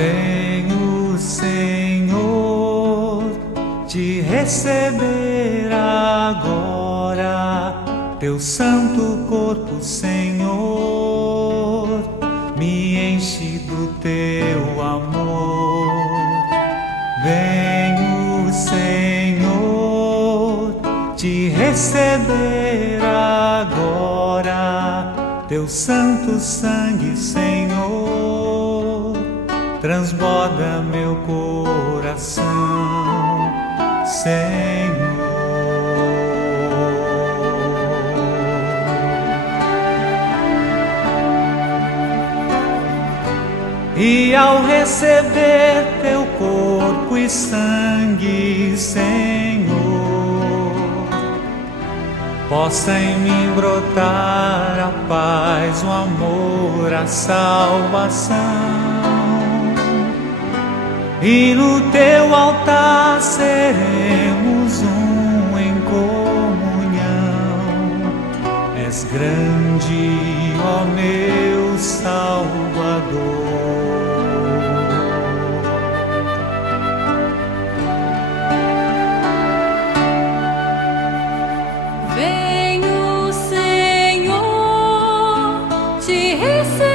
Venho, Senhor, te receber agora, teu santo corpo, Senhor, me enche do teu amor. Venho, Senhor, te receber agora, teu santo sangue, Senhor, transborda meu coração, Senhor. E ao receber teu corpo e sangue, Senhor, possa em mim brotar a paz, o amor, a salvação. E no teu altar seremos um em comunhão. És grande, ó meu Salvador. Venho, Senhor, te receber